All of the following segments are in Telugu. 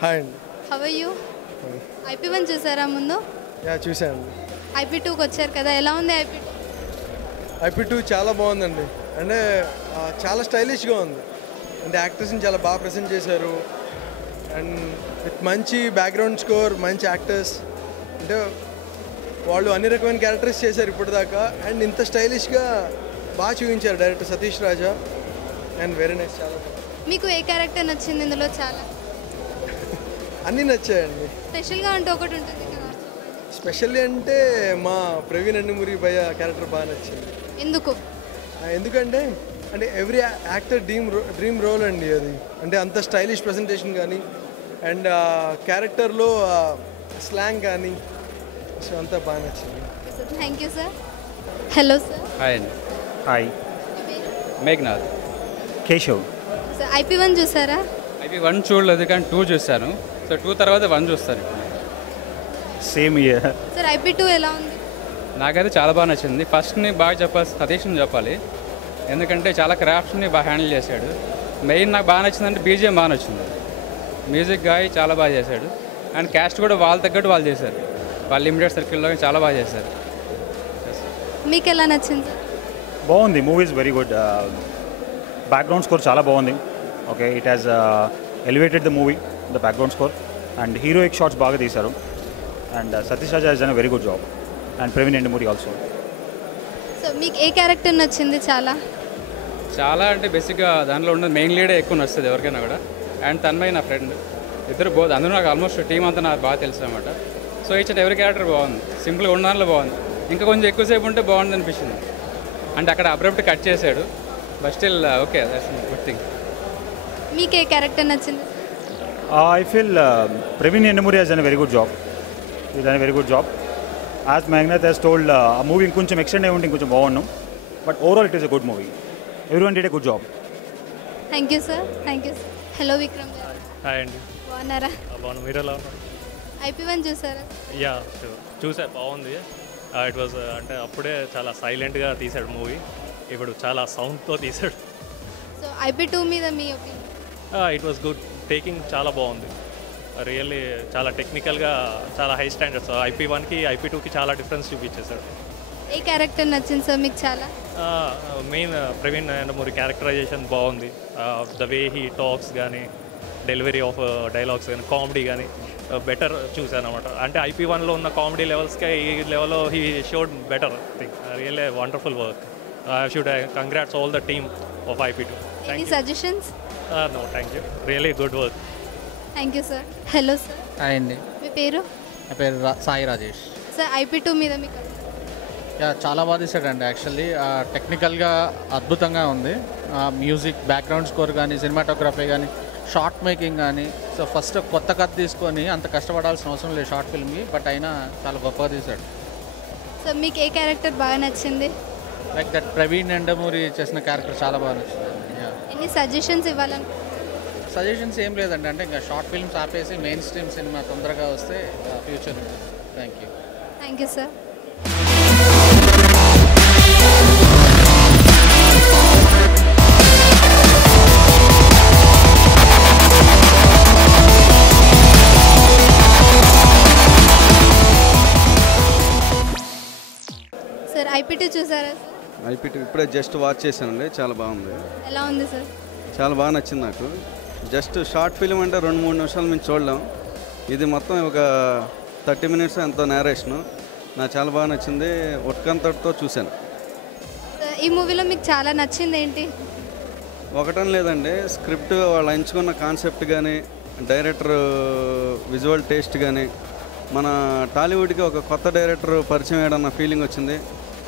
హాయ్ అండి. How are you? IP1 చూసారా ముందు? యా చూశాను. IP2కి వచ్చారు కదా, ఎలా ఉంది IP2? IP2 చాలా బాగుందండి. అంటే చాలా స్టైలిష్గా ఉంది. అంటే యాక్టర్స్ని చాలా బాగా ప్రెజెంట్ చేశారు. అండ్ విత్ మంచి బ్యాక్గ్రౌండ్ స్కోర్, మంచి యాక్టర్స్. అంటే వాళ్ళు అన్ని రకమైన క్యారెక్టర్స్ చేశారు ఇప్పటిదాకా. అండ్ ఇంత స్టైలిష్గా బాగా చూపించారు director Satish Raja. And very nice. చాలా మీకు ఏ క్యారెక్టర్ నచ్చింది ఇందులో? చాలా అన్నీ నచ్చాయండి. స్పెషల్గా అంటే ఒకటి ఉంటుంది కదా. స్పెషల్లీ అంటే మా ప్రవీణ్ నందమూరి భయ్య క్యారెక్టర్ బాగా నచ్చింది. ఎందుకు? ఎందుకంటే అంటే ఎవ్రీ యాక్టర్ డ్రీమ్ రోల్ అండి అది. అంటే అంత స్టైలిష్ ప్రజెంటేషన్ కానీ అండ్ క్యారెక్టర్లో స్లాంగ్ కానీ, సో అంతా బాగా నచ్చింది. Thank you sir. Hello sir. Hi అండి. Hi. Meghanath. Keshav. Sir IP1 చూసారా? IP1 చూడలేదు కానీ 2 చూశాను. సో 2 తర్వాత 1 చూస్తాను. Same year. సార్ IP2 ఎలా ఉంది? నాకైతే చాలా బాగా నచ్చింది. ఫస్ట్ని బాగా చెప్పాలి, సతీష్ని చెప్పాలి. ఎందుకంటే చాలా క్రాఫ్ట్స్ని బాగా హ్యాండిల్ చేశాడు. మెయిన్ నాకు బాగా నచ్చిందంటే BGM బాగా నచ్చింది. మ్యూజిక్ గాయ్ చాలా బాగా చేశాడు. అండ్ క్యాస్ట్ కూడా వాళ్ళ తగ్గట్టు వాళ్ళు చేశారు. వాళ్ళ లిమిటెడ్ సర్కిల్లో చాలా బాగా చేశారు. మీకు ఎలా నచ్చింది సార్? బాగుంది. Movie is very good. Background score చాలా బాగుంది. Okay, it has elevated the movie, the background score. And heroic shots బాగా తీశారు. And Satish Raja has done a very good job. And Praveen Nandamuri also. So మీకు ఏ క్యారెక్టర్ నచ్చింది? చాలా అంటే బేసిక్గా దాంట్లో ఉన్నది మెయిన్ లీడే ఎక్కువ నచ్చుతుంది ఎవరికైనా కూడా. అండ్ తన్మయ్ నా ఫ్రెండ్, ఇద్దరు బోత్. అందులో నాకు ఆల్మోస్ట్ టీం అంతా నాకు బాగా తెలుసు అనమాట. సో ఈచ్ అండ్ ఎవరి క్యారెక్టర్ బాగుంది. సింపుల్గా ఉన్న దాంట్లో బాగుంది. ఇంకా కొంచెం ఎక్కువసేపు ఉంటే బాగుంది అనిపించింది. అంటే అక్కడ అబ్రప్ట్ కట్ చేశాడు. But still okay, that's good thing. మీకు ఏ క్యారెక్టర్ నచ్చింది? I feel Praveen Nandamuri has done a very good job. He's done a very good job. As Meghnad has told, a movie inkoncham extend ayunte inkoncham bagunnam. But overall it is a good movie. Everyone did a good job. Thank you sir. Thank you sir. Hello Vikram గారు. హాయ్ అండి. బాగున్నారా? బాగున్నా. మీరు ఎలా ఉన్నారు? IP1 చూసారా? యా షూర్ చూసా. బాగుంది. ఇట్ వాజ్ అంటే అప్పుడే చాలా సైలెంట్గా తీశాడు మూవీ. ఇప్పుడు చాలా సౌండ్తో తీశాడు. సో IP2 మీద మీ opinion? It was good. Taking చాలా బాగుంది. రియల్లీ చాలా టెక్నికల్గా చాలా హై స్టాండర్డ్స్. IP1కి IP2కి చాలా డిఫరెన్స్ చూపించేశాడు. ఏ క్యారెక్టర్ నచ్చింది సార్ మీకు? చాలా మెయిన్ ప్రవీణ్ నందమూరి క్యారెక్టరైజేషన్ బాగుంది. ద వే హీ టాక్స్ కానీ, డెలివరీ ఆఫ్ డైలాగ్స్ కానీ, కామెడీ కానీ బెటర్ చూశాను అనమాట. అంటే IP1లో ఉన్న కామెడీ లెవెల్స్కి ఈ లెవెల్లో he showed better thing. Really wonderful work. Should congrats all the team of IP2. Any suggestions? No thank you. Really good work. Thank you sir. Hello sir. Hi అండి. మీ పేరు? నా పేరు సాయి రాజేష్. సార్ IP2 మీద మీకు? యా చాలా బాగా తీసాడండి. యాక్చువల్లీ టెక్నికల్గా అద్భుతంగా ఉంది. మ్యూజిక్, బ్యాక్గ్రౌండ్ స్కోర్ కానీ, సినిమాటోగ్రఫీ కానీ, షార్ట్ మేకింగ్ కానీ. సో ఫస్ట్ కొత్త కథ తీసుకొని అంత కష్టపడాల్సిన అవసరం లేదు షార్ట్ ఫిల్మ్కి. బట్ అయినా చాలా గొప్పగా తీశాడు. సో మీకు ఏ క్యారెక్టర్ బాగా నచ్చింది? లైక్ దట్ ప్రవీణ్ నందమూరి చేసిన క్యారెక్టర్ చాలా బాగా నచ్చింది. ఎన్ని సజెషన్స్ ఇవ్వాలని? సజెషన్స్ ఏం లేదండి. అంటే ఇంకా షార్ట్ ఫిల్మ్స్ ఆపేసి మెయిన్ స్ట్రీమ్ సినిమా తొందరగా వస్తే ఫ్యూచర్ ఉంటుంది. Thank you. Thank you sir. Sir IP2 చూసారా? IP2 ఇప్పుడే జస్ట్ వాచ్ చేశానండి. చాలా బాగుంది. ఎలా ఉంది సార్? చాలా బాగా నచ్చింది నాకు. జస్ట్ షార్ట్ ఫిల్మ్ అంటే 2-3 నిమిషాలు మేము చూడలేం. ఇది మొత్తం ఒక 30 మినిట్స్ ఎంతో నేరేషను. నాకు చాలా బాగా నచ్చింది. ఉత్కంఠతో చూశాను. ఈ మూవీలో మీకు చాలా నచ్చింది ఏంటి? ఒకటని లేదండి, స్క్రిప్ట్ వాళ్ళు ఎంచుకున్న కాన్సెప్ట్ కానీ, డైరెక్టర్ విజువల్ టేస్ట్ కానీ, మన టాలీవుడ్కి ఒక కొత్త డైరెక్టర్ పరిచయం అయ్యాడన్న ఫీలింగ్ వచ్చింది.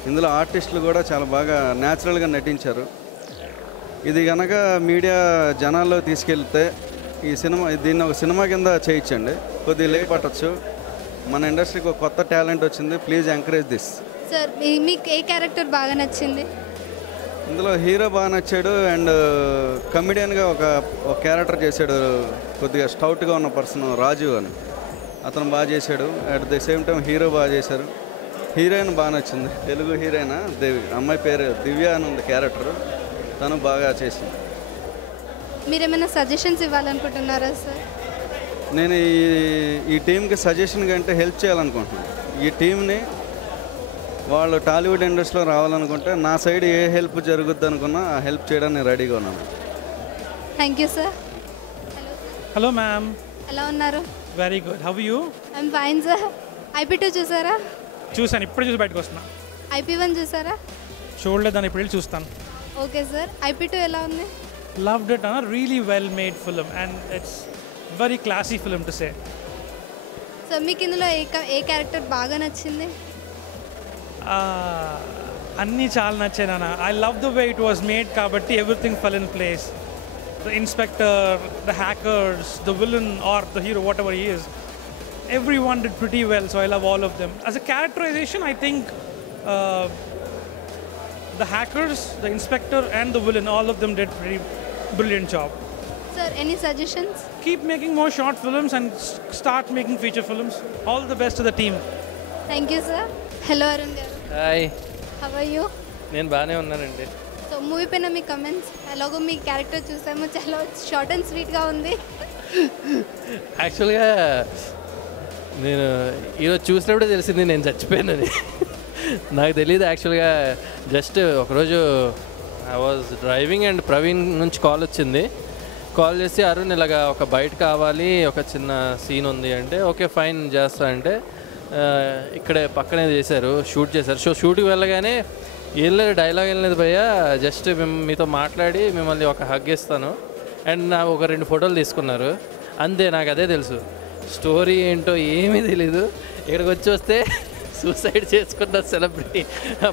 ఇందులో ఆర్టిస్టులు కూడా చాలా బాగా న్యాచురల్గా నటించారు. ఇది కనుక మీడియా జనాల్లో తీసుకెళ్తే దీన్ని ఒక సినిమా కింద చేయించండి. కొద్దిగా లేట్ పట్టచ్చు. మన ఇండస్ట్రీకి ఒక కొత్త టాలెంట్ వచ్చింది. Please encourage this. సార్ మీకు ఏ క్యారెక్టర్ బాగా నచ్చింది? ఇందులో హీరో బాగా నచ్చాడు. అండ్ కమెడియన్గా ఒక క్యారెక్టర్ చేశాడు. కొద్దిగా స్టౌట్గా ఉన్న పర్సన్ రాజు అని, అతను బాగా చేశాడు. At the same time hero బాగా చేశారు. హీరోయిన్ బాగా నచ్చింది. తెలుగు హీరోయిన్ దేవి, అమ్మాయి పేరు దివ్య అని ఉంది క్యారెక్టర్. తను బాగా చేసింది. మీరు ఏమైనా సజెషన్స్ ఇవ్వాలనుకుంటున్నారా సార్? నేను ఈ టీంకి సజెషన్ కంటే హెల్ప్ చేయాలనుకుంటున్నాను. ఈ టీంని వాళ్ళు టాలీవుడ్ ఇండస్ట్రీలో రావాలనుకుంటే నా సైడ్ ఏ హెల్ప్ జరుగుద్ది అనుకున్నా ఆ హెల్ప్ చేయడానికి రెడీగా ఉన్నాను. Thank you sir. Hello ma'am. ఎలా ఉన్నారు? Very good. How you? I'm fine sir. IP2 చూసారా? చూసాను, ఇప్పుడు చూసి బయటకు వస్తున్నా. IP1 చూసారా? చూడలేదని ఇప్పుడు వెళ్ళి చూస్తాను. Okay sir. IP2 ఎలా ఉంది? Loved it. Really well made film and it's very classy film to say. So మీకు ఇందులో ఏ క్యారెక్టర్ బాగా నచ్చింది? అన్నీ చాలా నచ్చాయి నాన్న. I love the way it was made కాబట్టి everything fell in place. The inspector, the hackers, the villain or the hero, whatever he is, everyone did pretty well, so I love all of them. As a characterization, I think the hackers, the inspector and the villain, all of them did pretty brilliant job. Sir, any suggestions? Keep making more short films and start making feature films. All the best to the team. Thank you, sir. Hello, Arun garu. Hi, How are you? నేను బాగానే ఉన్నానండి. సో మూవీ పైన మీ కమెంట్స్. ఎలాగో మీ క్యారెక్టర్ చూసాము, చాలా షార్ట్ అండ్ స్వీట్గా ఉంది. యాక్చువల్గా నేను ఈరోజు చూసినప్పుడే తెలిసింది నేను చచ్చిపోయానని. నాకు తెలియదు యాక్చువల్గా. జస్ట్ ఒకరోజు I was driving and Praveen నుంచి కాల్ వచ్చింది. కాల్ చేసి అరుణ్ ఇలాగా ఒక బయట కావాలి, ఒక చిన్న సీన్ ఉంది అంటే ఓకే ఫైన్ చేస్తా అంటే ఇక్కడే పక్కనే చేశారు, షూట్ చేశారు. షూట్కి వెళ్ళగానే ఏం లేదు, డైలాగ్ ఏం లేదు భయ్యా, జస్ట్ మీతో మాట్లాడి మిమ్మల్ని ఒక హగ్ ఇస్తాను అండ్ నాకు ఒక 2 ఫోటోలు తీసుకున్నారు అంతే. నాకు అదే తెలుసు, స్టోరీ ఏంటో ఏమీ తెలీదు. ఇక్కడికి వచ్చి వస్తే సూసైడ్ చేసుకున్న సెలబ్రిటీ,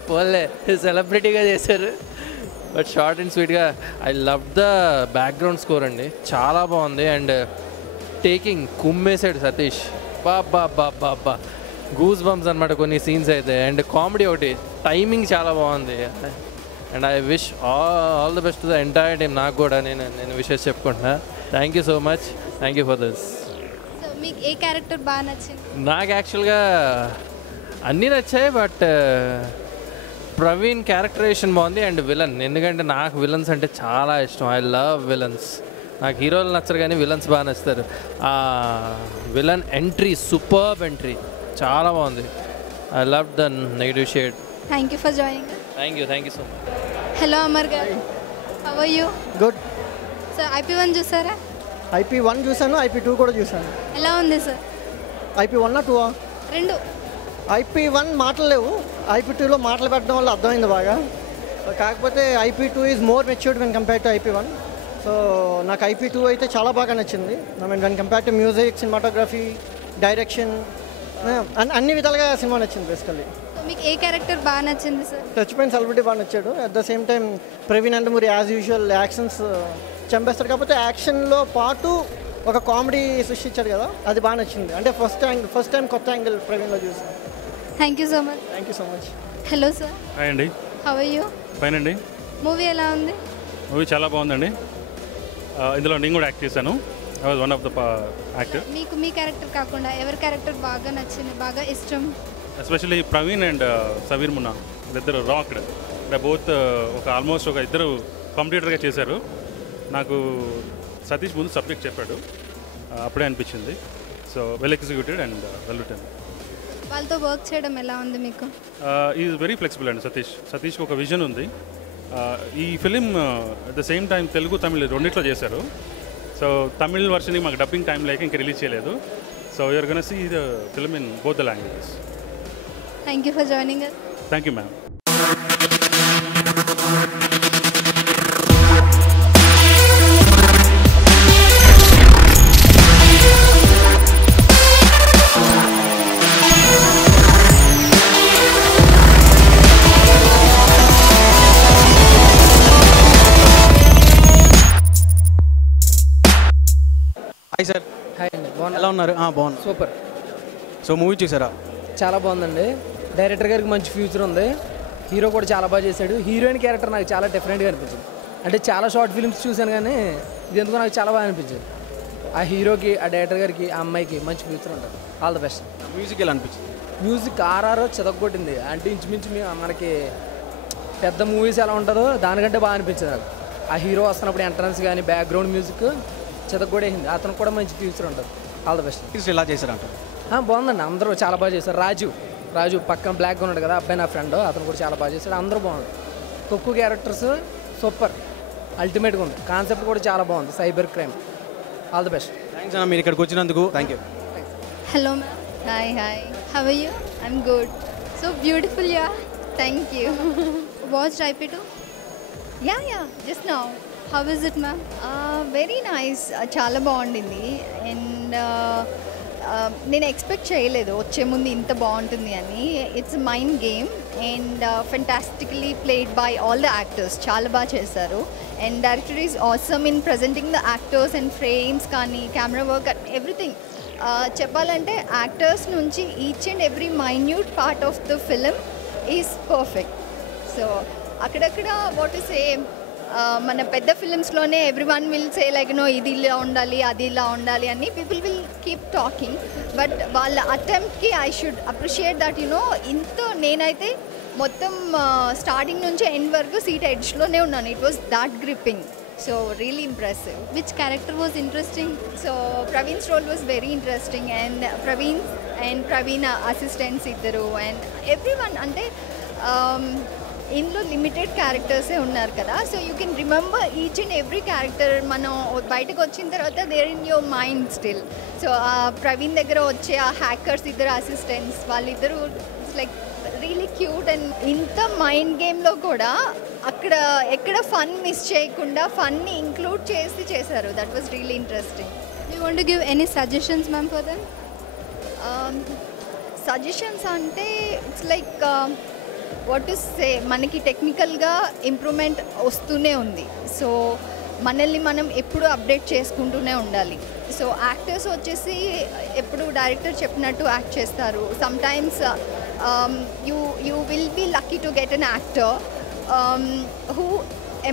పోలే సెలబ్రిటీగా చేశారు. బట్ షార్ట్ అండ్ స్వీట్గా I love the background score అండి, చాలా బాగుంది. అండ్ టేకింగ్ కుమ్మేశాడు సతీష్, బాబా గూస్ బంప్స్ అనమాట కొన్ని సీన్స్ అయితే. అండ్ కామెడీ ఒకటి, టైమింగ్ చాలా బాగుంది. And I wish all the best to the entire team. నాకు కూడా నేను విషెస్ చెప్పుకుంటున్నా. Thank you so much, thank you for this. So మీకు ఏ క్యారెక్టర్ బాగా నచ్చింది? నాకు యాక్చువల్గా అన్నీ నచ్చాయి, బట్ ప్రవీణ్ క్యారెక్టరైజేషన్ బాగుంది. అండ్ విలన్, ఎందుకంటే నాకు విలన్స్ అంటే చాలా ఇష్టం. I love villains. నాకు హీరోలు నచ్చరు కానీ విలన్స్ బాగా నచ్చుతారు. ఆ విలన్ ఎంట్రీ, సూపర్బ్ ఎంట్రీ, చాలా బాగుంది. I love the negative shade. Thank you for joining. Thank you so much. Hello Amar గారు. How are you? Good. Sir IP1 చూసారా? IP1 చూసాను, IP2 కూడా చూసాను. ఎలా ఉంది సార్? IP1 2 రెండు. IP1 మాటలు లేవు, IP2లో మాటలు పెట్టడం వల్ల అర్థమైంది బాగా. కాకపోతే IP2 is more matured when compare to IP1. So నాకు IP2 అయితే చాలా బాగా నచ్చింది. I mean when compare to music, cinematography, direction, అన్ని విధాలుగా సినిమా నచ్చింది బేసికల్లీ. మీకు ఏ క్యారెక్టర్ బాగా నచ్చింది సార్? చచ్చిపోయిన సెలబ్రిటీ బాగా నచ్చాడు. At the same time Praveen Nandamuri as usual actions చంపేస్తాడు. కాకపోతే యాక్షన్లో పాటు ఒక కామెడీ సృష్టించాడు కదా, అది బాగా నచ్చింది. అంటే ఫస్ట్ టైం కొత్త యాంగిల్ ప్రవీణ్లో చూసాను. Thank you so much. Thank you so much. Hello sir. Hi అండి. How are you? ఫైన్ అండి. మూవీ ఎలా ఉంది? మూవీ చాలా బాగుందండి. ఇందులో నేను కూడా యాక్ట్ చేశాను. I was one of the actor. మీకు మీ క్యారెక్టర్ కాకుండా ఎవరి క్యారెక్టర్ బాగా నచ్చింది, బాగా ఇష్టం? ఎస్పెషల్లీ ప్రవీణ్ అండ్ సవీర్ మున్నా, ఇద్దరు రాక్డ్. అంటే బోత్ ఒక ఆల్మోస్ట్ ఒక ఇద్దరు కాంపిటేటర్గా చేశారు. నాకు సతీష్ ముందు సబ్జెక్ట్ చెప్పాడు, అప్పుడే అనిపించింది. So well executed and well return. వాళ్ళతో వర్క్ చేయడం ఎలా ఉంది మీకు? ఈజ్ వెరీ ఫ్లెక్సిబుల్ అండి సతీష్కి ఒక విజన్ ఉంది. ఈ film at the same time Telugu, Tamil రెండిట్లో చేశారు. సో తమిళ్ వర్షన్కి మాకు డబ్బింగ్ టైం లేక ఇంకా రిలీజ్ చేయలేదు. So you are gonna see the film in both the languages. Thank you for joining us. Thank you ma'am. Hi sir. Hi అండి. ఎలా ఉన్నారు? బాగున్నాను. సూపర్. సో మూవీ చూసారా? చాలా బాగుందండి. డైరెక్టర్ గారికి మంచి ఫ్యూచర్ ఉంది. హీరో కూడా చాలా బాగా చేశాడు. హీరోయిన్ క్యారెక్టర్ నాకు చాలా డిఫరెంట్గా అనిపించింది. అంటే చాలా షార్ట్ ఫిల్మ్స్ చూశాను కానీ ఇది ఎందుకో నాకు చాలా బాగా అనిపించింది. ఆ హీరోకి, ఆ డైరెక్టర్ గారికి, ఆ అమ్మాయికి మంచి ఫ్యూచర్ ఉంటుంది. All the best. మ్యూజిక్ ఎలా అనిపించింది? మ్యూజిక్ ఆర్ఆర్ చెదగొట్టింది. అంటే ఇంచుమించు మనకి పెద్ద మూవీస్ ఎలా ఉంటుందో దానికంటే బాగా అనిపించింది నాకు. ఆ హీరో వస్తున్నప్పుడు ఎంట్రన్స్ కానీ బ్యాక్గ్రౌండ్ మ్యూజిక్ చెదగొడేసింది. అతనికి కూడా మంచి ఫ్యూచర్ ఉంటుంది. All the best. ఇలా చేశారంట. బాగుందండి, అందరూ చాలా బాగా చేశారు. రాజు పక్కన బ్లాక్గా ఉన్నాడు కదా, అబ్బాయి నా ఫ్రెండ్, అతను కూడా చాలా బాగా చేశాడు. అందరూ బాగుంది. కుక్కు క్యారెక్టర్స్ సూపర్, అల్టిమేట్గా ఉంది. కాన్సెప్ట్ కూడా చాలా బాగుంది, cyber crime. All the best. Thanks అన్న మీరు ఇక్కడికి వచ్చినందుకు. Thank you. Hello ma'am. Hi. How are you? I'm good. So beautiful, yeah. Thank you. Watched IP2? Yeah. Just now. How is it, ma'am? Very nice. చాలా బాగుండింది. అండ్ నేను ఎక్స్పెక్ట్ చేయలేదు వచ్చే ముందు ఇంత బాగుంటుంది అని. It's mind game and fantastically played by all the actors. చాలా బాగా చేశారు. And director is awesome in presenting the actors and frames కానీ కెమెరా వర్క్ ఎవ్రీథింగ్. చెప్పాలంటే యాక్టర్స్ నుంచి each and every minute part of the film is perfect. So అక్కడక్కడ వాట్ ఇస్ ఏ మన పెద్ద ఫిలిమ్స్లోనే everyone will say like no ఇది ఇలా ఉండాలి, అది ఇలా ఉండాలి అని people will keep talking. But వాళ్ళ అటెంప్ట్కి ఐ షుడ్ అప్రిషియేట్ దట్ ఇంత నేనైతే మొత్తం స్టార్టింగ్ నుంచి ఎండ్ వరకు సీట్ ఎడ్జ్లోనే ఉన్నాను. It was that gripping. So really impressive. Which character was interesting? So Praveen's role was very interesting and Praveen assistants iddaru and everyone ante ఇందులో లిమిటెడ్ క్యారెక్టర్సే ఉన్నారు కదా. So you can remember each and every character. మనం బయటకు వచ్చిన తర్వాత there in your mind still. So Praveen దగ్గర వచ్చే ఆ హ్యాకర్స్ ఇద్దరు అసిస్టెంట్స్ వాళ్ళిద్దరూ it's like really cute. And ఇంత మైండ్ గేమ్లో కూడా అక్కడ ఎక్కడ ఫన్ మిస్ చేయకుండా ఫన్ని ఇంక్లూడ్ చేశారు. That was really interesting. You want to give any suggestions ma'am for them? Suggestions అంటే it's like what to say, మనకి టెక్నికల్గా ఇంప్రూవ్మెంట్ వస్తూనే ఉంది. సో మనల్ని మనం ఎప్పుడు అప్డేట్ చేసుకుంటూనే ఉండాలి. సో యాక్టర్స్ వచ్చేసి ఎప్పుడు డైరెక్టర్ చెప్పినట్టు యాక్ట్ చేస్తారు. Sometimes you will be lucky to get an actor who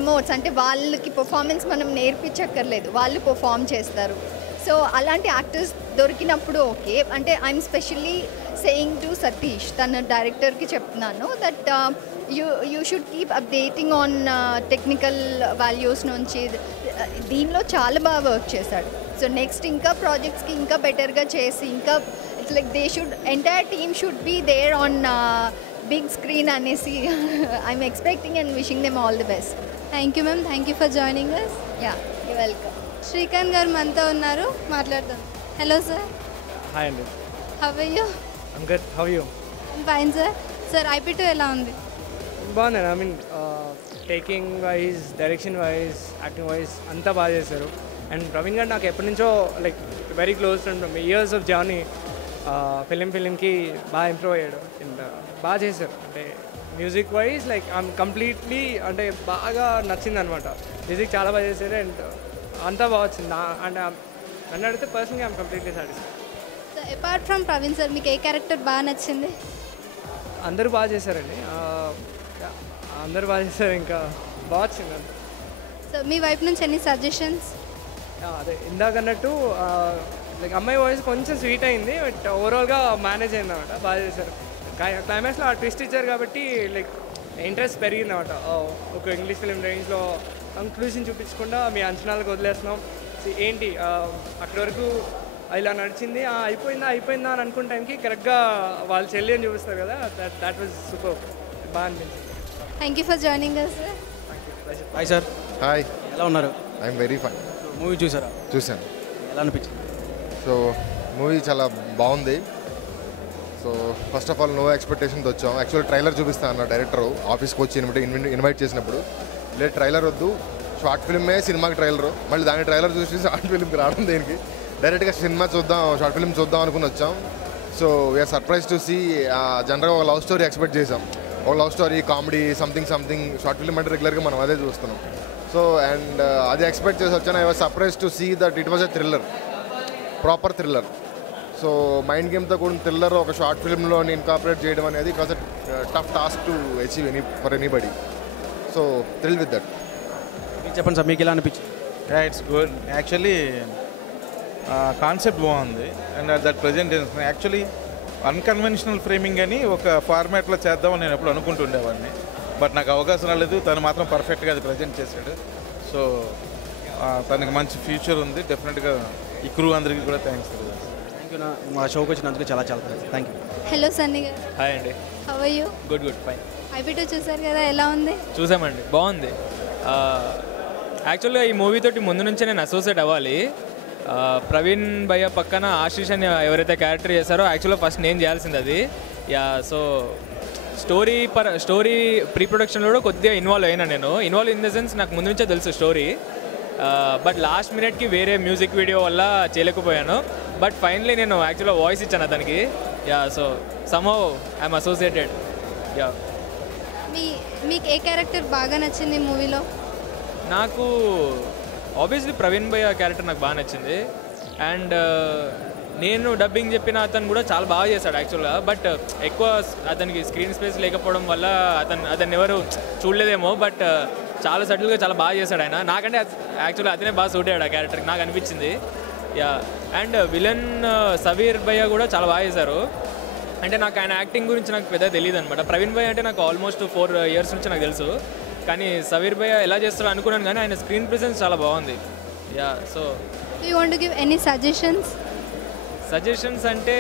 emotes, అంటే వాళ్ళకి పర్ఫార్మెన్స్ మనం నేర్పించక్కర్లేదు, వాళ్ళు పర్ఫామ్ చేస్తారు. సో అలాంటి యాక్టర్స్ దొరికినప్పుడు ఓకే. అంటే I'm specially saying to Satish, తన డైరెక్టర్కి చెప్తున్నాను that you should keep updating on technical values నుంచి. దీనిలో చాలా బాగా వర్క్ చేశాడు. సో నెక్స్ట్ ఇంకా ప్రాజెక్ట్స్కి ఇంకా బెటర్గా చేసి ఇంకా it's like they should entire team should be there on big screen అనేసి I'm expecting and wishing them all the best. Thank you ma'am. Thank you for joining us. Yeah, you welcome. Srikanth గారు మనతో ఉన్నారు, మాట్లాడదాం. Hello sir. హాయ్ అండి. How are you? I'm good. How are you? I'm fine sir. Sir IP2 ఎలా ఉంది? బాగుంది. I mean taking wise, direction wise, acting wise అంతా బాగా చేశారు. అండ్ ప్రవీణ్ గారు నాకు ఎప్పటి నుంచో like very close friend. Years of journey ఫిలింకి బాగా ఇంప్రూవ్ అయ్యాడు అండ్ బాగా చేశారు. అంటే music wise like I'm completely అంటే బాగా నచ్చింది అనమాట. మ్యూజిక్ చాలా బాగా చేశారు అండ్ అంతా బాగా వచ్చింది. అంటే నన్ను అడిగితే పర్సనల్గా I'm completely satisfied. So apart from Praveen sir మీకు ఏ క్యారెక్టర్ బాగా నచ్చింది? అందరూ బాగా చేశారండి, అందరూ బాగా చేశారు, ఇంకా బాగా వచ్చింది. సో మీ వైపు నుంచి ఎన్ని సజెషన్స్? అదే ఇందాక అన్నట్టు లైక్ అమ్మాయి వాయిస్ కొంచెం స్వీట్ అయింది, బట్ ఓవరాల్గా మేనేజ్ అయింది అనమాట. బాగా చేశారు. క్లైమాక్స్లో ఆ ట్విస్ట్ ఇచ్చారు కాబట్టి లైక్ ఇంట్రెస్ట్ పెరిగింది అనమాట. ఒక ఇంగ్లీష్ ఫిలిం రేంజ్లో కంక్లూజన్ చూపించకుండా మీ అంచనాలకు వదిలేస్తున్నాం ఏంటి అక్కడి వరకు ఇలా నడిచింది అయిపోయిందా అని అనుకున్న టైంకి కరెక్ట్గా వాళ్ళ చెల్లి అని చూపిస్తారు కదా. That was super. బాగా అనిపించింది. Thank you for joining us sir. Hi sir. Hi. ఎలా ఉన్నారు? I'm very fine. మూవీ చూసారా? చూశాను. ఎలా అనిపించింది? సో మూవీ చాలా బాగుంది. So first of all no ఎక్స్పెక్టేషన్తో వచ్చాం. యాక్చువల్ ట్రైలర్ చూపిస్తాను అన్న డైరెక్టర్ ఆఫీస్కి వచ్చి ఇన్వైట్ చేసినప్పుడు, లేదు ట్రైలర్ వద్దు, షార్ట్ ఫిల్మే సినిమాకి ట్రైలరు, మళ్ళీ దాని ట్రైలర్ చూసి షార్ట్ ఫిల్మ్కి రావడం దేనికి, డైరెక్ట్గా సినిమా చూద్దాం, షార్ట్ ఫిల్మ్ చూద్దాం అనుకుని వచ్చాం. So we are surprise to see. జనరల్గా ఒక లవ్ స్టోరీ ఎక్స్పెక్ట్ చేసాం, ఒక love story, comedy, something short film అంటే రెగ్యులర్గా మనం అదే చూస్తున్నాం. సో అండ్ అది ఎక్స్పెక్ట్ చేసి వచ్చాను. I was surprise to see that it was a thriller, proper thriller. So mind గేమ్తో కూడిన థ్రిల్లర్ ఒక షార్ట్ ఫిల్మ్లో ఇన్కార్పొరేట్ చేయడం అనేది it was a tough task to achieve for anybody. So thrill with that. మీరు చెప్పండి సార్, మీకు ఎలా అనిపించింది? It's good. యాక్చువల్లీ కాన్సెప్ట్ బాగుంది and that presentation actually unconventional framing అని ఒక ఫార్మాట్లో చేద్దామని నేను ఎప్పుడు అనుకుంటుండేవాడిని. బట్ నాకు అవకాశం రాలేదు. తను మాత్రం పర్ఫెక్ట్గా అది ప్రజెంట్ చేశాడు. సో తనకి మంచి ఫ్యూచర్ ఉంది. డెఫినెట్గా ఈ క్రూ అందరికీ కూడా థ్యాంక్స్. థ్యాంక్ యూ మా షోకి వచ్చినందుకు చాలా చాలా థ్యాంక్ యూ. హలో సన్నీ గారు. హాయ్ అండి. How are you? Good good fine. IP2 చూసారు కదా, ఎలా ఉంది? చూసామండి, బాగుంది. యాక్చువల్గా ఈ మూవీ తోటి ముందు నుంచే నేను అసోసియేట్ అవ్వాలి. ప్రవీణ్ భయ్య పక్కన ఆశీష్ అని ఎవరైతే క్యారెక్టర్ చేశారో యాక్చువల్గా ఫస్ట్ నేను చేయాల్సింది అది. యా, సో స్టోరీ ప్రీ ప్రొడక్షన్లో కూడా కొద్దిగా ఇన్వాల్వ్ అయినా. నేను ఇన్వాల్వ్ ఇన్ ద సెన్స్ నాకు ముందు నుంచే తెలుసు స్టోరీ, బట్ లాస్ట్ మినిట్కి వేరే మ్యూజిక్ వీడియో వల్ల చేయలేకపోయాను. బట్ ఫైనలీ నేను యాక్చువల్గా వాయిస్ ఇచ్చాను అతనికి. Yeah, so somehow I'm associated. Yeah. మీకు ఏ క్యారెక్టర్ బాగా నచ్చింది మూవీలో? నాకు ఆబ్వియస్లీ ప్రవీణ్ భయ్య క్యారెక్టర్ నాకు బాగా నచ్చింది. అండ్ నేను డబ్బింగ్ చెప్పిన అతను కూడా చాలా బాగా చేశాడు యాక్చువల్గా. బట్ ఎక్కువ అతనికి స్క్రీన్ స్పేస్ లేకపోవడం వల్ల అతన్ని ఎవరు చూడలేదేమో. బట్ చాలా సటిల్గా చాలా బాగా చేశాడు ఆయన. నాకంటే యాక్చువల్గా అతనే బాగా సూట్ అయ్యాడు ఆ క్యారెక్టర్కి, నాకు అనిపించింది. యా. అండ్ విలన్ సవీర్ భయ్య కూడా చాలా బాగా చేశారు. అంటే నాకు ఆయన యాక్టింగ్ గురించి నాకు పెద్ద తెలియదు అనమాట. ప్రవీణ్ భయ్య అంటే నాకు ఆల్మోస్ట్ 4 years నుంచి నాకు తెలుసు. కానీ సవీర్ భయ్య ఎలా చేస్తారో అనుకున్నాను, కానీ ఆయన స్క్రీన్ ప్రెసెన్స్ చాలా బాగుంది. Yeah. So you want to give any suggestions అంటే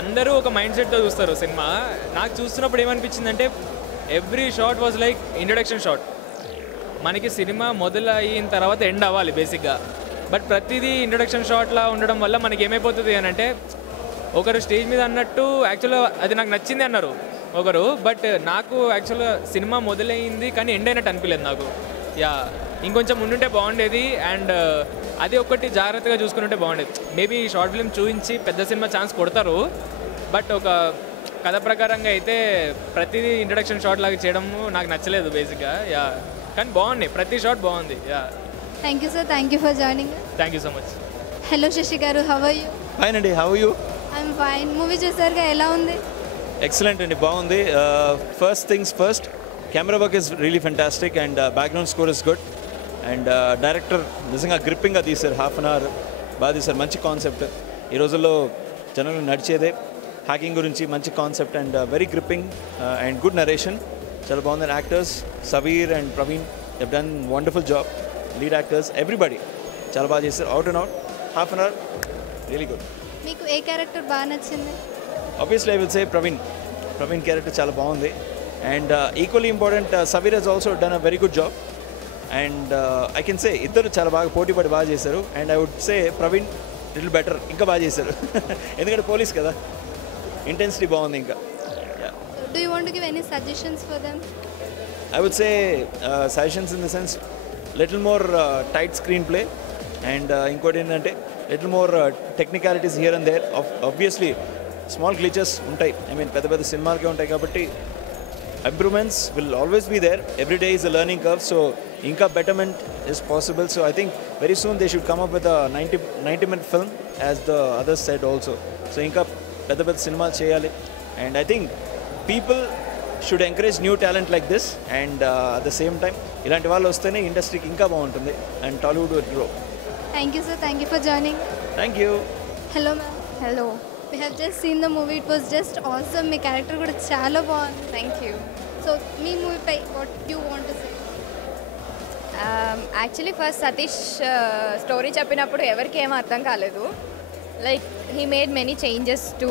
అందరూ ఒక మైండ్ సెట్తో చూస్తారు సినిమా. నాకు చూస్తున్నప్పుడు ఏమనిపించిందంటే every shot was like introduction shot. మనకి సినిమా మొదలైన తర్వాత ఎండ్ అవ్వాలి బేసిక్గా. బట్ ప్రతిదీ ఇంట్రడక్షన్ షాట్లా ఉండడం వల్ల మనకి ఏమైపోతుంది అని అంటే, ఒకరు స్టేజ్ మీద అన్నట్టు యాక్చువల్గా అది నాకు నచ్చింది అన్నారు ఒకరు, బట్ నాకు యాక్చువల్గా సినిమా మొదలైంది కానీ ఎండ్ అయినట్టు అనిపించలేదు నాకు. యా, ఇంకొంచెం ఉండుంటే బాగుండేది. అండ్ అది ఒకటి జాగ్రత్తగా చూసుకుని ఉంటే బాగుండేది. మేబీ షార్ట్ ఫిల్మ్ చూపించి పెద్ద సినిమా ఛాన్స్ కొడతారు, బట్ ఒక కథ ప్రకారంగా అయితే ప్రతిదీ ఇంట్రడక్షన్ షాట్ లాగా చేయడం నాకు నచ్చలేదు బేసిక్గా. యా, కానీ బాగున్నాయి, ప్రతి షాట్ బాగుంది. Yeah. Thank you sir, thank you for joining. Thank you so much. Hello Shashi గారు, హౌ ఆర్ యూ? ఫైన్ అండి, how you? I'm fine. Movie చూసారుగా, ఎలా ఉంది? ఎక్సలెంట్ అండి, బాగుంది. First things first, camera work is really fantastic and background score is good. And director నిజంగా గ్రిప్పింగ్గా తీశారు. 1/2 hour బాగా తీశారు. మంచి కాన్సెప్ట్. ఈ రోజుల్లో జనాలు నడిచేదే హ్యాకింగ్ గురించి. మంచి concept and very gripping and good narration. చాలా బాగుంది. Actors Saveer and Praveen they've done wonderful job. Lead actors everybody చాలా బాగా చేశారు. Out and out 1/2 hour really good. మీకు ఏ క్యారెక్టర్ బాగా నచ్చింది? Obviously, I will say Praveen character chala baagundi, and equally important, Savir has also done a very good job, and I can say iddaru chala baaga poti padi baaga chesaru, and I would say Praveen little better inka baaga chesaru endukante police kada, intensity baagundi inka. Yeah. Do you want to give any suggestions for them? I would say suggestions in the sense little more tight screenplay, and inkoti endante little more technicalities here and there. Obviously small glitches ఉంటాయి. ఐ మీన్ పెద్ద పెద్ద సినిమాలకే ఉంటాయి కాబట్టి improvements will always be there. Every day is a learning curve. So ఇంకా betterment is possible. So I think very soon they should come up with 90-minute film as the others said also. So ఇంకా పెద్ద పెద్ద సినిమాలు చేయాలి. And I think people should encourage new talent like this. And at the same time ఇలాంటి వాళ్ళు వస్తేనే ఇండస్ట్రీకి ఇంకా బాగుంటుంది and Tollywood will grow. Thank you sir, thank you for joining. Thank you. Hello ma'am. Hello. We have just seen the movie. It was just awesome. మీ క్యారెక్టర్ కూడా చాలా బాగుంది. Thank you. సో మీ మూవీపై what you want to say? Actually first Satish story చెప్పినప్పుడు ఎవరికి ఏం అర్థం కాలేదు. Like he made many changes to,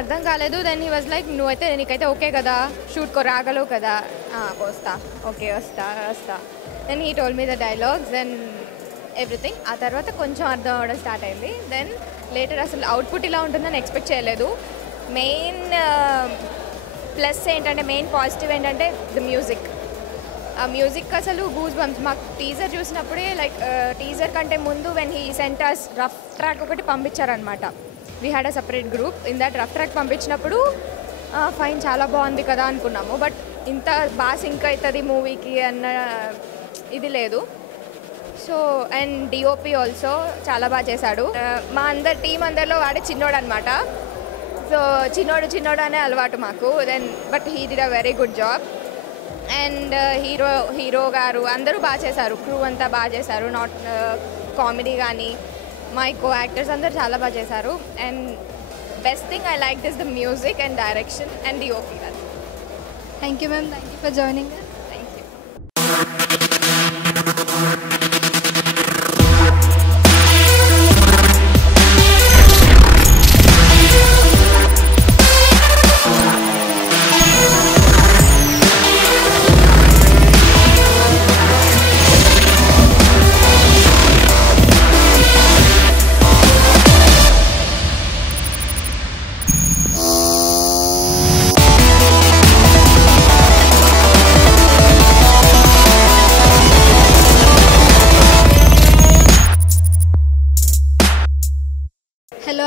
అర్థం కాలేదు. దెన్ హీ వాజ్ లైక్ నువ్వైతే నీకైతే ఓకే కదా, షూట్కో రాగలవు కదా, వస్తా, ఓకే వస్తా. Then he told me the dialogues, then everything. ఆ తర్వాత కొంచెం అర్థం అవ్వడం స్టార్ట్ అయింది. దెన్ లేటర్ అసలు అవుట్పుట్ ఇలా ఉంటుందని ఎక్స్పెక్ట్ చేయలేదు. మెయిన్ ప్లస్ ఏంటంటే, మెయిన్ పాజిటివ్ ఏంటంటే ద మ్యూజిక్. ఆ మ్యూజిక్ అసలు గూస్ బంప్స్. మాకు టీజర్ చూసినప్పుడే లైక్ టీజర్ కంటే ముందు when he sent us rough track ఒకటి పంపించారనమాట. We had a separate group. In that rough track పంపించినప్పుడు ఫైన్ చాలా బాగుంది కదా అనుకున్నాము. బట్ ఇంత బాగా సింక్ అవుతుంది మూవీకి అన్న ఇది లేదు. సో అండ్ డిఓపి ఆల్సో చాలా బాగా చేశాడు. మా అందరి టీం అందరిలో వాడే చిన్నోడు అనమాట. సో చిన్నోడు అనే అలవాటు మాకు. Then but he did a very good job. And hero గారు అందరూ బాగా చేశారు. క్రూ అంతా బాగా చేశారు. నాట్ కామెడీ కానీ మై కో యాక్టర్స్ అందరూ చాలా బాగా చేశారు. And best thing I like this the music and direction and DOP. Thank you ma'am, thank you for joining. Thank you.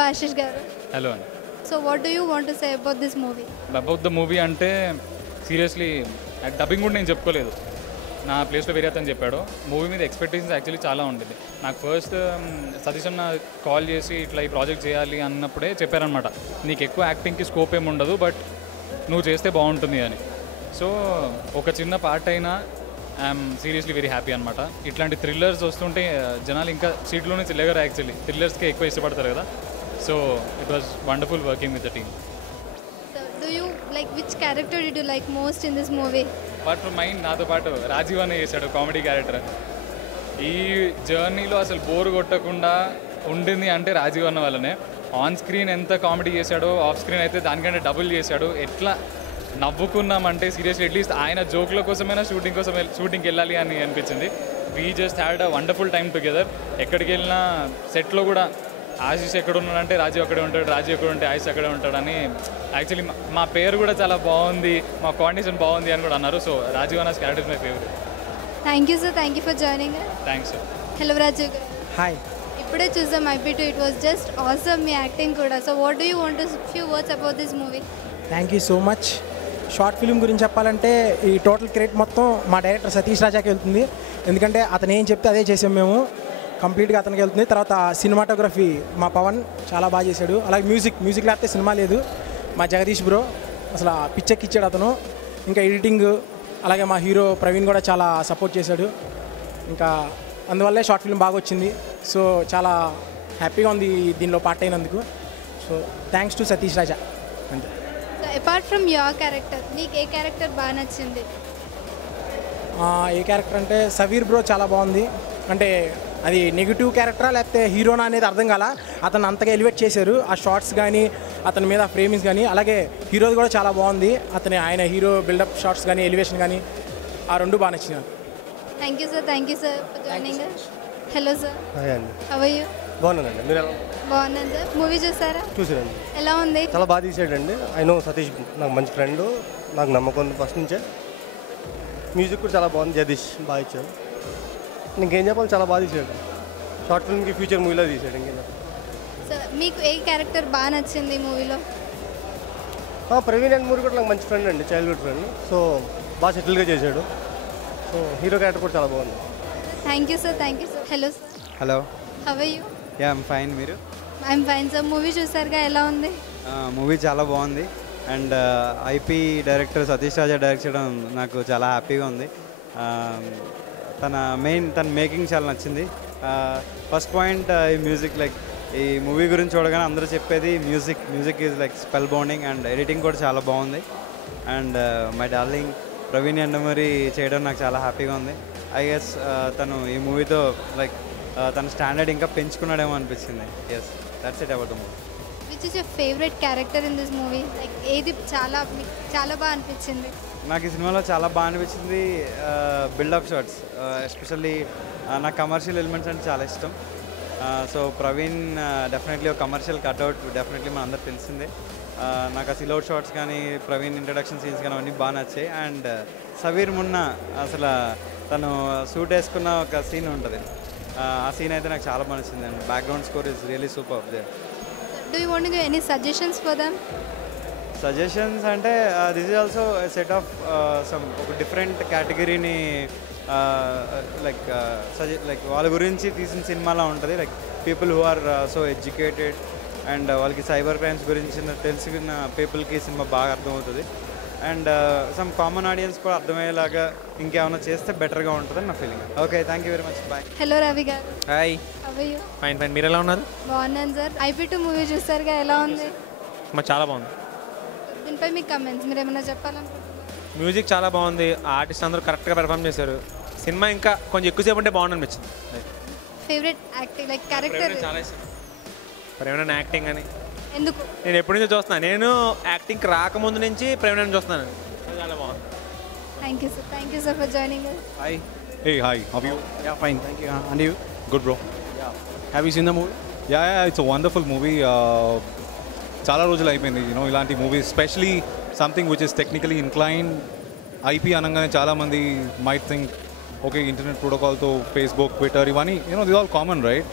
Ashish గారు. హలో అండి. So what do you want to say about this movie? About the movie అంటే సీరియస్లీ డబ్బింగ్ కూడా నేను చెప్పుకోలేదు, నా ప్లేస్లో వేరే అతను చెప్పాడు. మూవీ మీద ఎక్స్పెక్టేషన్స్ యాక్చువల్లీ చాలా ఉండేది. నాకు ఫస్ట్ సతీష్ అన్న కాల్ చేసి ఇట్లా ఈ ప్రాజెక్ట్ చేయాలి అన్నప్పుడే చెప్పారనమాట, నీకు ఎక్కువ యాక్టింగ్కి స్కోప్ ఏమి ఉండదు, బట్ నువ్వు చేస్తే బాగుంటుంది అని. సో ఒక చిన్న పార్ట్ అయినా ఐఎమ్ సీరియస్లీ వెరీ హ్యాపీ అనమాట. ఇట్లాంటి థ్రిల్లర్స్ వస్తుంటే జనాలు ఇంకా సీట్లోనే చెల్లగారు, యాక్చువల్లీ థ్రిల్లర్స్కే ఎక్కువ ఇష్టపడతారు కదా. So it was wonderful working with the team. So do you like which character did you like most in this movie? But mind నాతో పాటు రాజీవ్ అనే చేశాడు కామెడీ క్యారెక్టర్. ఈ జర్నీలో అసలు బోర్ కొట్టకుండా ఉండింది అంటే రాజీవ్ అన్న వల్లనే. ఆన్ స్క్రీన్ ఎంత కామెడీ చేశాడో ఆఫ్ స్క్రీన్ అయితే దానికంటే డబుల్ చేశాడు. ఎట్లా నవ్వుకున్నామంటే సీరియస్లీ అట్లీస్ట్ ఆయన జోక్ల కోసమైనా షూటింగ్కి వెళ్ళాలి అని అనిపించింది. We just had a wonderful time together. ఎక్కడికి వెళ్ళినా సెట్లో కూడా ఆశీష్ ఎక్కడ ఉన్నాడంటే రాజీవ్ అక్కడే ఉంటాడు, రాజీవ్ ఎక్కడ ఉంటే ఆశీష్ అక్కడే ఉంటాడని. యాక్చువల్లీ మా పేరు కూడా చాలా బాగుంది, మా కాండిషన్ బాగుంది అని కూడా అన్నారు. సో రాజీవ్ అన్న character is my favourite. Thank you sir, thank you for joining. Thanks sir. Hello Rajiv గారు. హాయ్. ఇప్పుడే చూసాం IP2. It was just awesome, మీ యాక్టింగ్ కూడా. So what do you want to few words about this movie? Thank you so much. Short film గురించి చెప్పాలంటే ఈ టోటల్ క్రెడిట్ మొత్తం మా డైరెక్టర్ సతీష్ రాజాకి వెళ్తుంది. ఎందుకంటే అతను ఏం చెప్తే అదే చేసాం మేము, కంప్లీట్గా అతనికి వెళ్తుంది. తర్వాత సినిమాటోగ్రఫీ మా పవన్ చాలా బాగా చేశాడు. అలాగే మ్యూజిక్ లేకపోతే సినిమా లేదు. మా జగదీష్ బ్రో అసలు పిచ్చెక్కిచ్చాడు అతను. ఇంకా ఎడిటింగ్, అలాగే మా హీరో ప్రవీణ్ కూడా చాలా సపోర్ట్ చేశాడు. ఇంకా అందువల్లే షార్ట్ ఫిల్మ్ బాగా వచ్చింది. సో చాలా హ్యాపీగా ఉంది దీనిలో పార్ట్ అయినందుకు. సో థ్యాంక్స్ టు సతీష్ రాజా. అంతే. So apart from your character, మీకు ఏ క్యారెక్టర్ బాగా నచ్చింది? ఏ క్యారెక్టర్ అంటే సవీర్ బ్రో చాలా బాగుంది. అంటే అది నెగిటివ్ క్యారెక్టరా లేకపోతే హీరోనా అనేది అర్థం కాల. అతను అంతగా ఎలివేట్ చేశారు. ఆ షార్ట్స్ కానీ అతని మీద ఫ్రేమింగ్స్ కానీ, అలాగే హీరోది కూడా చాలా బాగుంది. ఆయన హీరో బిల్డప్ షార్ట్స్ కానీ ఎలివేషన్ కానీ ఆ రెండు బాగా నచ్చినాయి. Thank you sir, thank you sir for joining. Hello sir. Hi అండి. How are you? బాగున్నానండి. మీరు ఎలా? బాగున్నాను సార్. మూవీ చూసారా? చూసానండి. ఎలా ఉంది? చాలా బాగా తీసాడండి. నో సతీష్ నాకు మంచి ఫ్రెండ్, నాకు నమ్మకం ఉంది ఫస్ట్ నుంచే. మ్యూజిక్ కూడా చాలా బాగుంది, జగదీష్ బాగా ఇచ్చాడు. ఇంకేం చెప్పాలి, చాలా బాగా తీసాడు. షార్ట్ ఫిల్మ్కి ఫ్యూచర్ మూవీలో తీసాడు. ఇంకేనా సార్ మీకు ఏ క్యారెక్టర్ బాగా నచ్చింది ఈ మూవీలో? ప్రవీణ్ అండ్ మూవీ కూడా నాకు మంచి ఫ్రెండ్ అండి, చైల్డ్హుడ్ ఫ్రెండ్. సో బాగా సెటిల్గా చేశాడు. సో హీరో క్యారెక్టర్ కూడా చాలా బాగుంది. Thank you sir, thank you sir. Hello hello. How are you? Yeah I'm fine. మీరు? I'm fine sir. మూవీ చూసారుగా, ఎలా ఉంది? మూవీ చాలా బాగుంది. And IP director Satish Raja direct చేయడం నాకు చాలా హ్యాపీగా ఉంది. తన మేకింగ్ చాలా నచ్చింది. ఫస్ట్ పాయింట్ ఈ మ్యూజిక్. లైక్ ఈ మూవీ గురించి చూడగానే అందరూ చెప్పేది music is like spell bounding. And editing కూడా చాలా బాగుంది. And my darling Praveen Yandamuri చేయడం నాకు చాలా హ్యాపీగా ఉంది. ఐ గెస్ తను ఈ మూవీతో లైక్ తన స్టాండర్డ్ ఇంకా పెంచుకున్నాడేమో అనిపించింది. Yes, that's it about the movie. Which is your favourite character in this movie? Like ఏది చాలా బాగా అనిపించింది? నాకు ఈ సినిమాలో చాలా బాగా అనిపించింది బిల్డప్ షాట్స్. ఎస్పెషల్లీ నాకు కమర్షియల్ ఎలిమెంట్స్ అంటే చాలా ఇష్టం. సో ప్రవీణ్ డెఫినెట్లీ ఒక కమర్షియల్ కట్అవుట్, డెఫినెట్లీ మన అందరికి తెలిసిందే. నాకు ఆ సిలౌట్ షాట్స్ కానీ ప్రవీణ్ ఇంట్రడక్షన్ సీన్స్ కానీ అవన్నీ బాగా నచ్చాయి. అండ్ సవీర్ మున్నా అసలు తను సూట్ వేసుకున్న ఒక సీన్ ఉంటుంది, ఆ సీన్ అయితే నాకు చాలా బాగా నచ్చింది. And background score is really super దే. Do you want to give any suggestions for them? Suggestions అంటే this is also set of some ఒక డిఫరెంట్ కేటగిరీని లైక్ వాళ్ళ గురించి తీసిన సినిమాలా ఉంటుంది. Like people who are so educated and వాళ్ళకి సైబర్ క్రైమ్స్ గురించి తెలిసిన పీపుల్కి సినిమా బాగా అర్థమవుతుంది. అండ్ సమ్ కామన్ ఆడియన్స్ కూడా అర్థమయ్యేలాగా ఇంకేమైనా చేస్తే బెటర్గా ఉంటుందని నా feeling. Okay, thank you very much. Bye. Hello Ravi garu. Hi. How are you? Fine fine. మీరు ఎలా ఉన్నారు? బాగున్నాను సార్. IP2 మూవీ చూసారుగా, ఎలా ఉంది? చాలా బాగుంది. దీనిపై మీ కమెంట్స్, మీరు ఏమైనా చెప్పాలనుకుంటున్నారు? మ్యూజిక్ చాలా బాగుంది, ఆర్టిస్ట్ అందరూ కరెక్ట్గా పెర్ఫామ్ చేశారు. సినిమా ఇంకా కొంచెం ఎక్కువసేపు ఉంటే బాగుంది అనిపించింది. Favourite acting like character? చాలా ఇష్టం ప్రవీణ్ యాక్టింగ్ అని. ఎందుకు? నేను ఎప్పటి నుంచో చూస్తున్నాను. నేను యాక్టింగ్కి రాకముందు నుంచి ప్రవీణ్ చూస్తున్నాను. చాలా బాగుంది. Thank you sir, thank you sir for joining us. Hi. Hey, hi. How are you? Yeah, fine. Thank you. And you? Good, bro. Yeah. Have you seen the movie? Yeah, it's a wonderful movie. చాలా రోజులు అయిపోయింది ఇలాంటి movies, especially something which is technically incline. IP అనగానే చాలామంది మైట్ థింక్ ఓకే ఇంటర్నెట్ ప్రోటోకాల్తో ఫేస్బుక్, ట్విట్టర్ ఇవన్నీ this all common, right?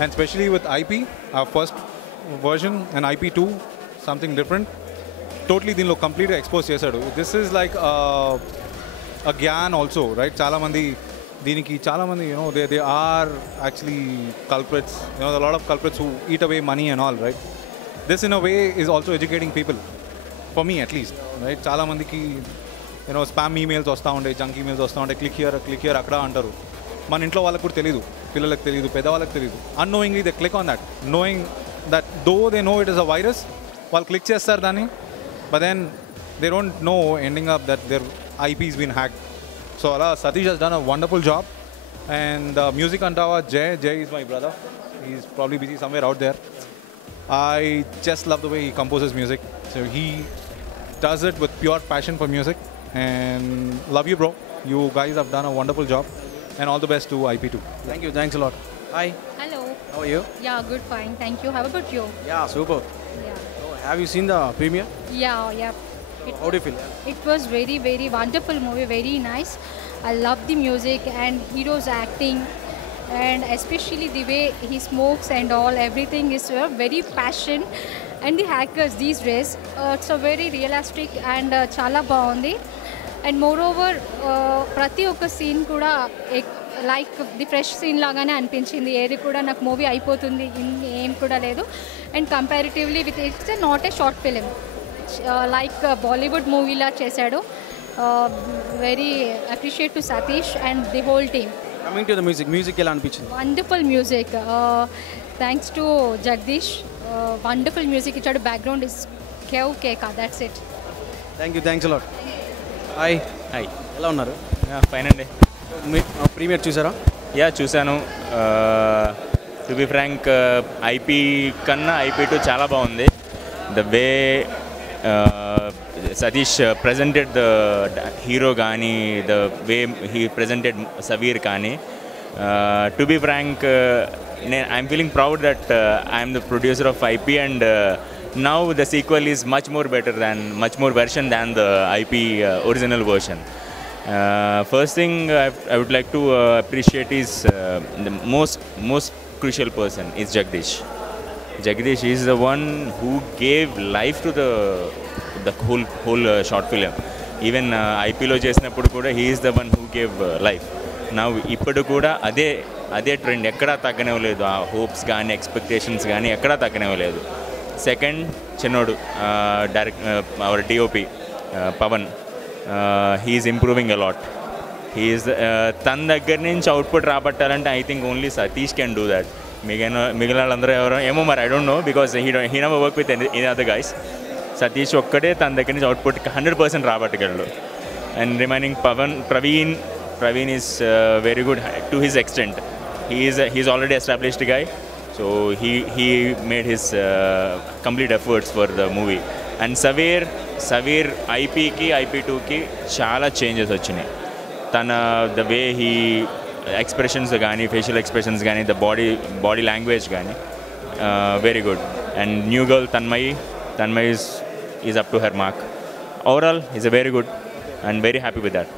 And specially with IP, our first version and IP2 something different. Totally దీనిలో కంప్లీట్గా ఎక్స్పోజ్ చేశాడు. This is like a gyan also, right? చాలా మంది దీనికి చాలా మంది they are actually culprits. A lot of culprits who eat away money and all, right? This in a way is also educating people, for me at least, right? చాలా మందికి స్పామ్ ఈమెయిల్స్ వస్తూ ఉంటాయి, జంక్ ఈమెయిల్స్ వస్తూ ఉంటాయి, క్లిక్ హియర్ అక్కడ అంటారు. మన ఇంట్లో వాళ్ళకి కూడా తెలియదు, పిల్లలకు తెలియదు, పెద్దవాళ్ళకి తెలియదు. Annoyingly they click on that, knowing that though they know it is a virus, వాళ్ళు క్లిక్ చేస్తారు దాన్ని, but then they don't know ending up that there IP has been hacked. So Allah, Satish has done a wonderful job. And music antawa, Jay is my brother. He's probably busy somewhere out there. I just love the way he composes music. So he does it with pure passion for music. And love you, bro. You guys have done a wonderful job. And all the best to IP2. Thank you. Thanks a lot. Hi. Hello. How are you? Yeah, good, fine. Thank you. How about you? Yeah, super. Yeah. So, have you seen the premiere? Yeah. How do you feel? It was very, very wonderful movie. Very nice. I love the music and hero's acting, and especially the way he smokes and all. Everything is very passion. And the hackers these days, it's a very realistic and chala baagundi. And moreover, ప్రతి ఒక్క సీన్ కూడా లైక్ ది ఫ్రెష్ సీన్ లాగానే అనిపించింది. ఏది కూడా నాకు మూవీ అయిపోతుంది ఏం కూడా లేదు. And comparatively with it's not a short film, like Bollywood మూవీలా చేశాడు. Very appreciate to Satish and the whole team. Coming to the music ఎలా అనిపించింది? Wonderful music, thanks to Jagadish. Wonderful music ఇచ్చాడు. బ్యాక్గ్రౌండ్ ఇస్ కేకా, that's it. Thanks a lot. Hi. ఎలా ఉన్నారు? ఫైన్ అండి. ప్రీమియర్ చూసారా? చూశాను. టు బి ఫ్రాంక్, IP కన్నా IP2 చాలా బాగుంది. The way Satish presented the hero కానీ, the way he presented Savir కానీ. To be frank, I'm feeling proud that I'm the producer of IP, and now the sequel is much more version than the IP original version. First thing I would like to appreciate is the most crucial person is Jagdish. Jagdish is the one who gave life to the whole short film. Even IP lo చేసినప్పుడు కూడా he is the one who gave life. Now ఇప్పుడు కూడా అదే ట్రెండ్ ఎక్కడా తగ్గనివ్వలేదు. ఆ హోప్స్ కానీ ఎక్స్పెక్టేషన్స్ కానీ ఎక్కడా తగ్గనివ్వలేదు. సెకండ్ చిన్నోడు our DOP Pavan, he's improving a lot. He's తన దగ్గర నుంచి అవుట్పుట్ రాబట్టాలంటే I think only Satish can do that. మిగిలిన వాళ్ళందరూ ఎవరో ఏమో మరి I don't know, because he never work with any other guys. Satish ఒక్కడే తన దగ్గర నుంచి అవుట్పుట్ 100% రాబట్టగలడు. And remaining Praveen is very good to his extent. he's already established guy, so he made his complete efforts for the movie. And Savir IP ki IP2 ki చాలా చేంజెస్ వచ్చినాయి. తన ద వే హీ ఎక్స్ప్రెషన్స్ కానీ, ఫేషియల్ ఎక్స్ప్రెషన్స్ కానీ, ద బాడీ లాంగ్వేజ్ కానీ very good. And new girl Tanmay is up to her mark. Overall, he's a very good and very happy with that.